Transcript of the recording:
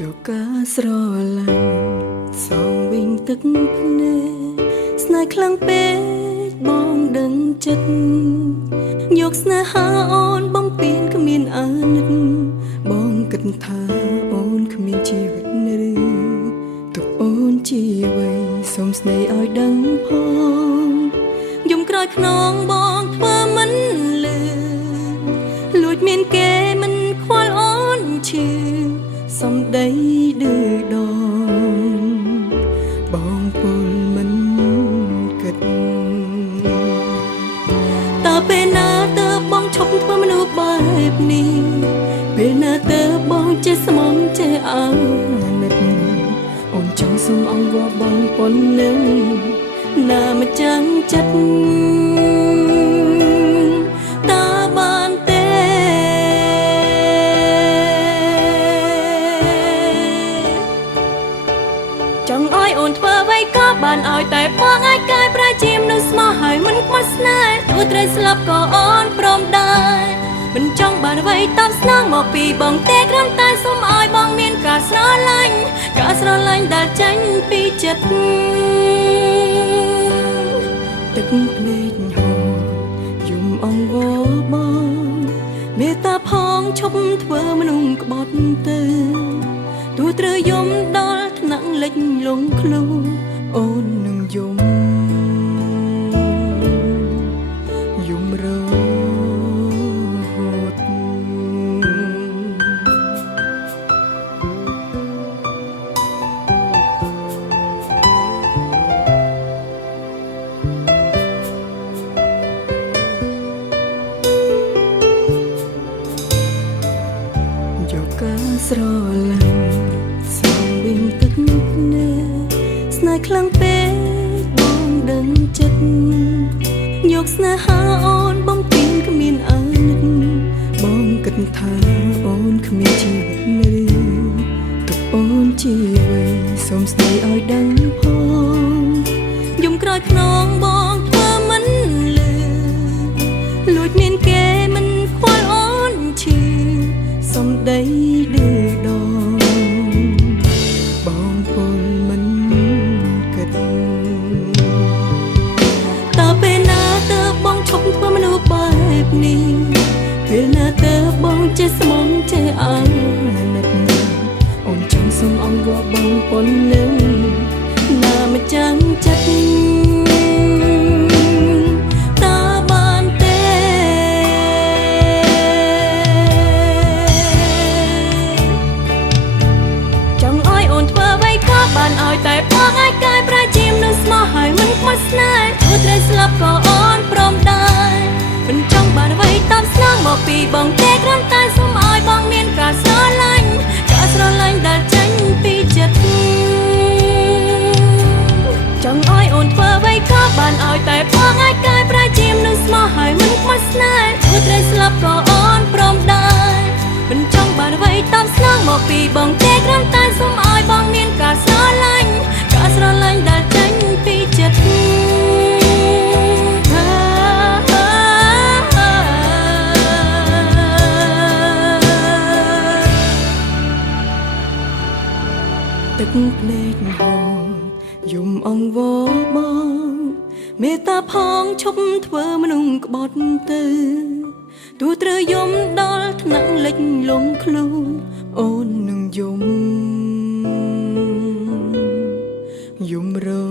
យកការស្រឡាញ់សងវិញទឹកភ្នែកស្នេហ៍ខ្លាំងពេកបងដឹងចិត្តយកស្នេហាអូនបំពេញគ្មានអាណិតបងគិតថាអូនគ្មានជីវិតឬទុកអូនជាអ្វីសូមស្នេហ៍ឲ្យដឹងផងយំក្រោយខ្នងបងធ្វើមិនលឺលួចមានគេមិនខ្វល់អូនឈឺសំដីឌឺដងបងពលមិនគិតតើពេលណាតើបងឈប់ធ្វើមនុស្សបែបនេះពេលណាតើបងចេះស្មងចេះអាណិតអូនចង់សុំអង្វរបងប៉ុណ្ណឹងណាមិនចាំងចិត្តចង់ឲ្យអូនធ្វើអ្វីក៏បានឲ្យតែបងអាចកែប្រែជាមនុស្សស្មោះហើយមិនខ្មាស់ស្នេហ៍ទោះត្រូវស្លាប់ក៏អូនព្រមដែរមិនចង់បានអ្វីតបស្នងមកពីបងទេគ្រាន់តែសូមឲ្យបងមានការស្រឡាញ់ដែលចេញពីចិត្តទឹកភ្នែកហូរយំអង្វរបងមេត្តាផងឈប់ធ្វើមនុស្សក្បត់ទៅទោះត្រូវយំដល់ថ្នាក់លិចលងខ្លួនអូននឹងយំរហូតយកការស្រឡាញ់វិញទឹកភ្នែកស្នេហ៍ខ្លាំងពេកបងដឹងចិត្តយកស្នេហាអូនបំពេញគ្មានអាណិតបងគិតថាអូនគ្មានជីវិតឬទុកអូនជាអ្វីសូមស្ដីឲ្យដឹងផងយំក្រោយខ្នងបងធ្វើមិនលឺលួចមានគេមិនខ្វល់អូនឈឺសំដីឌឺដងធ្វើមនុស្សបែបនេះពេលណាតើបងចេះស្មងចេះអាណិតអូនចង់សុំអង្វរបងប៉ុណ្ណឹងណាមិនចាំងចិត្តតើបានទេចង់ឲ្យអូនធ្វើអ្វីក៏បានឲ្យតែបងអាចកែប្រែជាមនុស្សស្មោះហើយមិនខ្មាស់ស្នេហ៍ទោះត្រូវស្លាប់ក៏អូនព្រមដែរមិនចង់បានអ្វីតបស្នងមកពីបងទេគ្រាន់តែសូមឲ្យបងមានការស្រឡាញ់ដែលចេញពីចិត្តចង់ឲ្យអូនធ្វើអ្វីក៏បានឲ្យតែបងអាចកែប្រែជាមនុស្សស្មោះហើយមិនខ្មាស់ស្នេហ៍ទោះត្រូវស្លាប់ក៏អូនព្រមដែរមិនចង់បានអ្វីតបស្នងមកពីបងទេគ្រាន់តែសូមឲ្យបងមានការស្រឡាញ់ដែលចេញពីចិត្តទឹកភ្នែកហូរយំអង្វរបងមេត្តាផងឈប់ធ្វើមនុស្សក្បត់ទៅទោះត្រូវយំដល់ថ្នាក់លិចលងខ្លួនអូននឹងយំរ